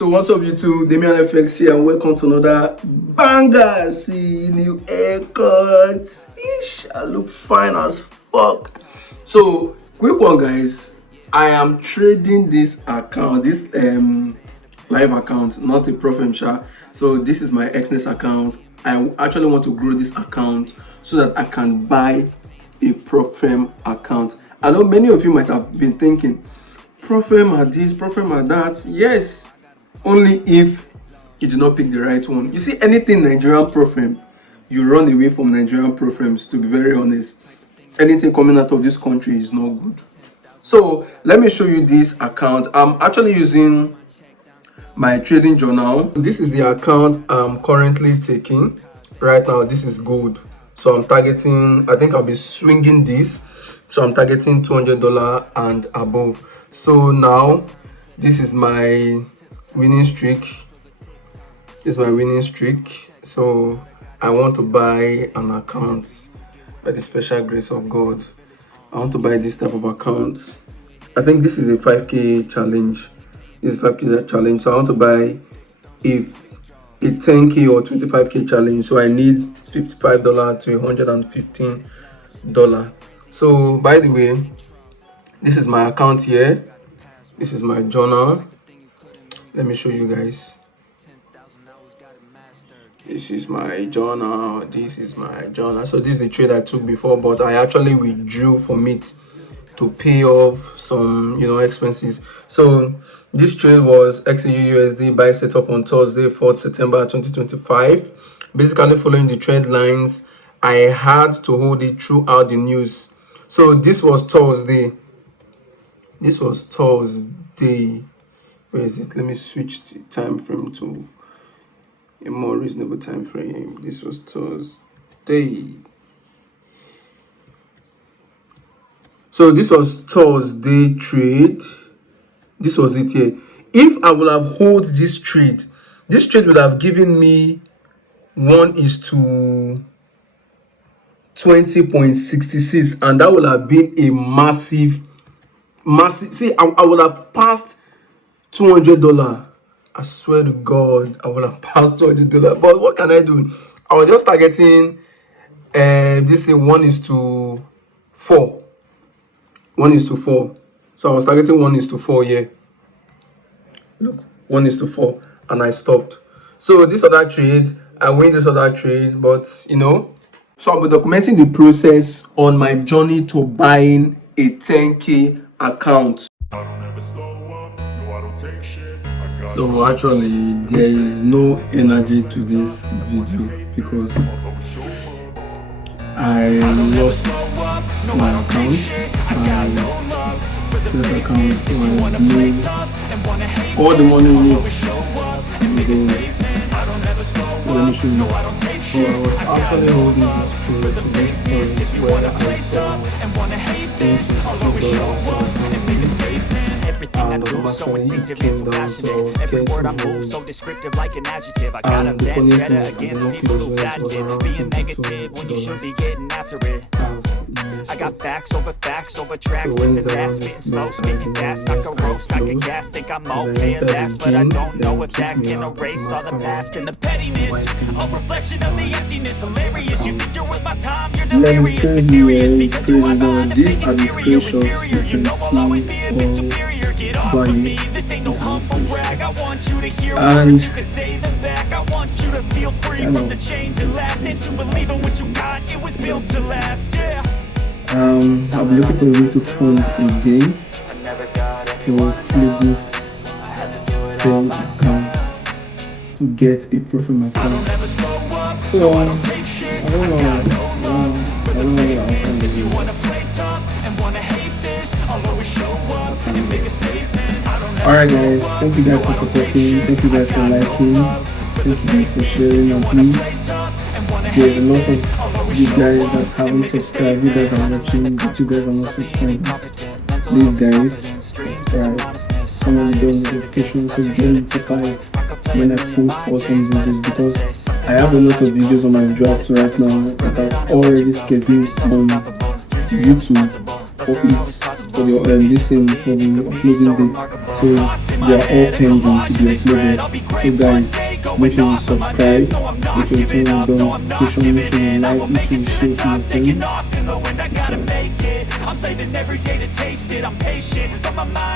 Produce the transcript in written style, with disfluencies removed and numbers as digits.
So what's up YouTube, Damian FX here and welcome to another banger. See, new haircut. Ish, I look fine as fuck. So quick one guys, I am trading this account, this live account, not a Profem sha. So this is my Xness account. I actually want to grow this account so that I can buy a Profem account. I know many of you might have been thinking, Profem are this, Profem are that. Yes, only if you do not pick the right one. You see, anything Nigerian Profem, you run away from Nigerian Profems, to be very honest. Anything coming out of this country is not good. So let me show you this account. I'm actually using my trading journal. This is the account I'm currently taking right now. This is gold, so I'm targeting, I think I'll be swinging this, so I'm targeting $200 and above. So now this is my winning streak. This is my winning streak. So I want to buy an account by the special grace of God. I want to buy this type of account. I think this is a 5k challenge. This is 5k challenge. So I want to buy a 10k or 25k challenge. So I need $55 to $115. So by the way, this is my account here. This is my journal. Let me show you guys. This is my journal. This is my journal. So this is the trade I took before, but I actually withdrew from it to pay off some, expenses. So this trade was XAU buy setup on Thursday, 4th September 2025. Basically following the trend lines, I had to hold it throughout the news. So this was Thursday. Where is it? Let me switch the time frame to a more reasonable time frame. This was Thursday. So this was Thursday trade. This was it here. If I would have held this trade would have given me 1:20.66, and that would have been a massive. See, I would have passed $200. I swear to God, I would have passed $200. But what can I do? I was just targeting this is 1:4. 1:4. So I was targeting 1:4 here. Look, 1:4, and I stopped. So this other trade, I win this other trade, but so I'll be documenting the process on my journey to buying a 10k account. So actually there is no energy to this video because I lost my account. This account was blue. All the money in it. Let me show you. So I was actually holding this trade to this point where I saw everything I do so instinctive and passionate. Every word I move so descriptive like an adjective. I got a vendetta against people who patented being negative when you should be getting after it. I got facts over tracks, listen fast, spitting slow, spitting fast, I can roast, I can gas, think I'm okay at last, but I don't know if that can erase all the past and the pettiness, a reflection of the emptiness, hilarious, you think you're worth my time, you're delirious, mysterious, because you are not nothing inferior, inferior, you know I'll always be a bit superior, get off of me, this ain't no humble brag, I want you to hear words, you can say them back, I want you to feel free from the chains that last, and to believe in what you got, it was built to last, yeah. I'll be looking for a way to fund a game to flip this same account to get a Profem account. So I don't know what I'll find again. Alright guys, thank you guys for supporting, thank you guys for liking, thank you guys for sharing, and please, there's a lot of you guys that haven't subscribed, you guys are watching, but you guys are not subscribed. Please guys, turn on the bell notification so get notified when I post awesome videos, because I have a lot of videos on my drafts right now that I've already scheduled on YouTube for the uploading date. So they are all pending to be uploaded. So guys, make sure you subscribe, make sure you turn on the notification, make sure you like, make sure you share to your friends. Peace out. I'm saving every day to taste it. I'm patient, but my mind